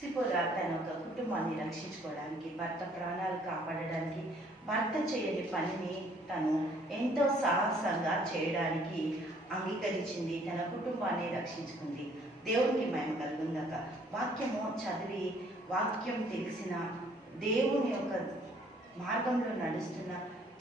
సిపోరా తన ఒక కుటుంబాన్ని రక్షించుకోవడానికి భర్త ప్రాణాలు కాపాడడానికి భర్త చేయని పనిని తను ఎంతో సాహసంగా చేయడానికి అంగీకరించింది తన కుటుంబాన్ని రక్షించుకుంది. దేవునికి మేము కలుగుందాక వాక్యము చదివి వాక్యం తెలిసిన దేవుని యొక్క మార్గంలో నడుస్తున్న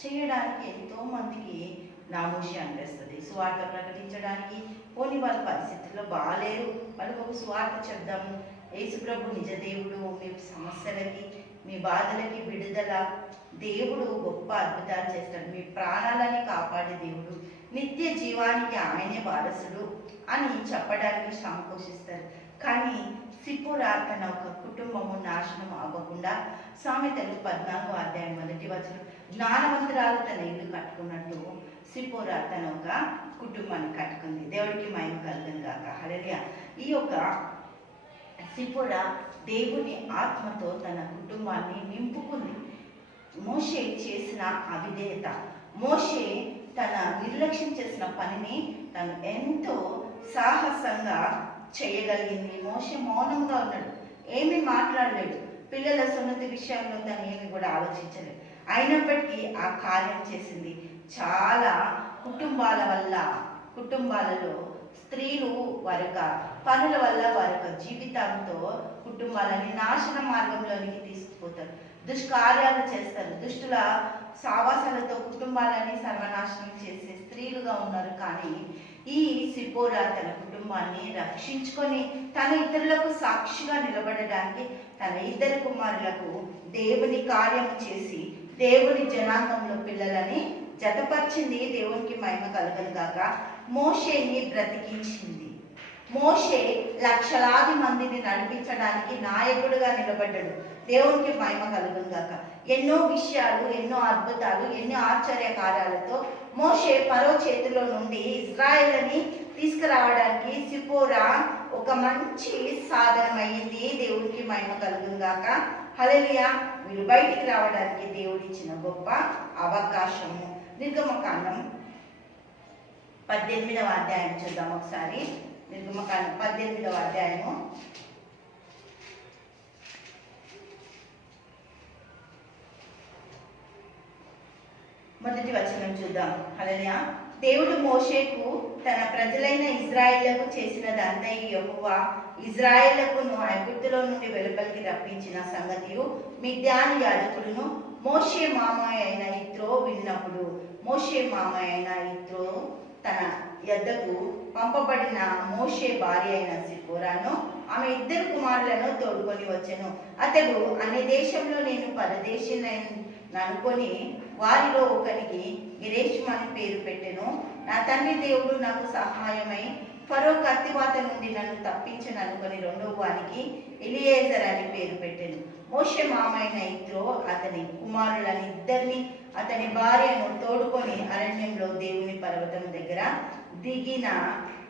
చేయడానికి ఎంతోమందికి నామోషి అనిపిస్తుంది సువార్త ప్రకటించడానికి పోని వాళ్ళ పరిస్థితుల్లో బాగాలేరు. వాళ్ళకు ఒక సువార్త చెప్దాము. యేసుప్రభు నిజ దేవుడు మీ సమస్యలకి మీ బాధలకి విడుదల. దేవుడు గొప్ప అద్భుతాలు చేస్తాడు. మీ ప్రాణాలని కాపాడే దేవుడు. నిత్య జీవానికి ఆయనే వారసుడు అని చెప్పడానికి సంకోషిస్తారు కానీ సిపురా తన ఒక కుటుంబము నాశనం అవ్వకుండా సామెతలు పద్నాలుగు అధ్యాయం మొదటి వచ్చిన జ్ఞానవంతురాలు తన ఇల్లు కట్టుకున్నట్టు సిపోరా తన ఒక కుటుంబాన్ని కట్టుకుంది. దేవుడికి మహిమ కలుగును కాక హల్లెలూయా. ఈ యొక్క సిపోరా దేవుని ఆత్మతో తన కుటుంబాన్ని నింపుకుంది. మోషే చేసిన అవిధేయత. మోషే తన నిర్లక్ష్యం చేసిన పనిని తను ఎంతో సాహసంగా చేయగలిగింది. మోషే మౌనంగా ఉన్నాడు. ఏమీ మాట్లాడలేడు పిల్లల సున్నతి విషయంలో తను ఏమి కూడా ఆలోచించలేదు. అయినప్పటికీ ఆ కార్యం చేసింది. చాలా కుటుంబాల వల్ల కుటుంబాలలో స్త్రీలు వారి యొక్క పనుల వల్ల వారి యొక్క జీవితంతో కుటుంబాలని నాశన మార్గంలోనికి తీసుకుపోతారు. దుష్కార్యాలు చేస్తారు. దుష్టుల సావాసాలతో కుటుంబాలని సర్వనాశనం చేసే స్త్రీలుగా ఉన్నారు. కానీ ఈ సిపోరా తన కుటుంబాన్ని రక్షించుకొని తన ఇతరులకు సాక్షిగా నిలబడడానికి తన ఇద్దరు కుమారులకు దేవుని కార్యం చేసి దేవుని జనాంగంలో పిల్లలని జతపరిచింది దేవునికి మహిమ కలగను కాక మోషేని బ్రతికించింది. మోషే లక్షలాది మందిని నడిపించడానికి నాయకుడిగా నిలబడ్డాడు. దేవునికి మహిమ కలుగును గాక. ఎన్నో విషయాలు ఎన్నో అద్భుతాలు ఎన్నో ఆశ్చర్య కార్యాలతో మోషే పరో చేతిలో నుండి ఇజ్రాయెల్ని తీసుకురావడానికి సిపోరా ఒక మంచి సాధనమైంది దేవునికి మహిమ కలుగును గాక. హలలియా మీరు బయటికి రావడానికి దేవుడిచ్చిన గొప్ప అవకాశము. నిర్గమకాండం పద్దెనిమిదవ అధ్యాయం చూద్దాం ఒకసారి. నిర్గమకాండం పద్దెనిమిదవ అధ్యాయము. మొదటి వచనం చూద్దాం. హలలియా దేవుడు మోషేకు తన ప్రజలైన ఇజ్రాయిళ్ళకు చేసిన దంతయి యెహోవా ఇజ్రాయేళ్ళకును ఐగుప్తులో నుండి వెలుపలికి రప్పించిన సంగతియు మిద్యాన్ యాజకులను మోషే మామయ్య అయిన ఇత్రో విన్నప్పుడు. మోషే మామయ్య అయిన ఇత్రో తన యద్దకు పంపబడిన మోషే భార్య అయిన సిపోరాను ఆమె ఇద్దరు కుమారులను తోడుకొని వచ్చను. అతడు అన్ని దేశంలో నేను పరదేశినైన అనుకొని వారిలో ఒకరికి విరేష్మ అని పేరు పెట్టెను. నా తండ్రి దేవుడు నాకు సహాయమై ఫరో కత్తివాత నుండి నన్ను తప్పించను అనుకొని రెండవ వానికి ఎలియేజర్ అని పేరు పెట్టాను. మోష మామైన ఇత్రో అతని కుమారులని ఇద్దరిని అతని భార్యను తోడుకొని అరణ్యంలో దేవుని పర్వతం దగ్గర దిగిన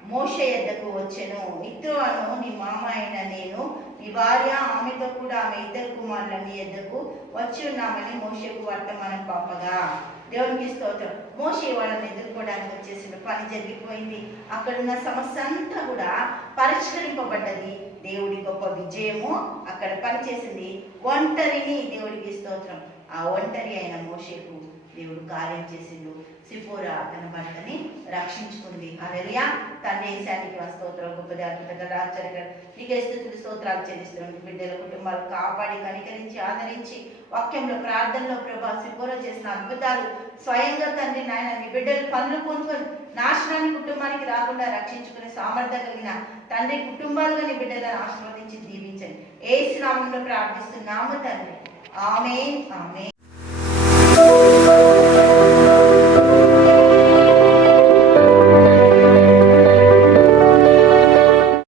మోష ఎద్దకు వచ్చెను. ఇత్రో అను నీ మామ అయిన నేను నీ భార్య ఆమెతో కూడా ఆమె ఇద్దరు కుమారులని ఎద్దకు వచ్చి ఉన్నామని మోషకు వర్తమానం పంపగా. దేవునికి స్తోత్రం. మోషే వాళ్ళని ఎదుర్కోవడానికి వచ్చేసిన పని జరిగిపోయింది. అక్కడున్న సమస్య అంతా కూడా పరిష్కరింపబడ్డది. దేవుడి గొప్ప విజయము అక్కడ పనిచేసింది. ఒంటరిని దేవుడికి స్తోత్రం. ఆ ఒంటరి అయిన మోషేకు దేవుడు కార్యం చేసిండు. సిపోరా తన భర్తని రక్షించుకుంది. అదరియా తండ్రి దేశానికి స్తోత్రం గొప్పది అద్భుతంగా రాచరిక నీకే స్థుతులు స్తోత్రాలు చెల్లిస్తున్నాం. బిడ్డల కుటుంబాలు కాపాడి కనికరించి ఆదరించి వాక్యంలో ప్రార్థనలో ప్రభా సిపోరా చేసిన అద్భుతాలు. స్వయంగా తండ్రి నాయన నీ బిడ్డలు పనులు కొనుక్కొని నాశనాన్ని కుటుంబానికి రాకుండా రక్షించుకునే సామర్థ్యం కలిగిన తండ్రి కుటుంబాలుగా నీ బిడ్డలను ఆశీర్వదించి దీవించండి. ఏ శ్రామంలో ప్రార్థిస్తున్నాము తండ్రి. ఆమె ఆమె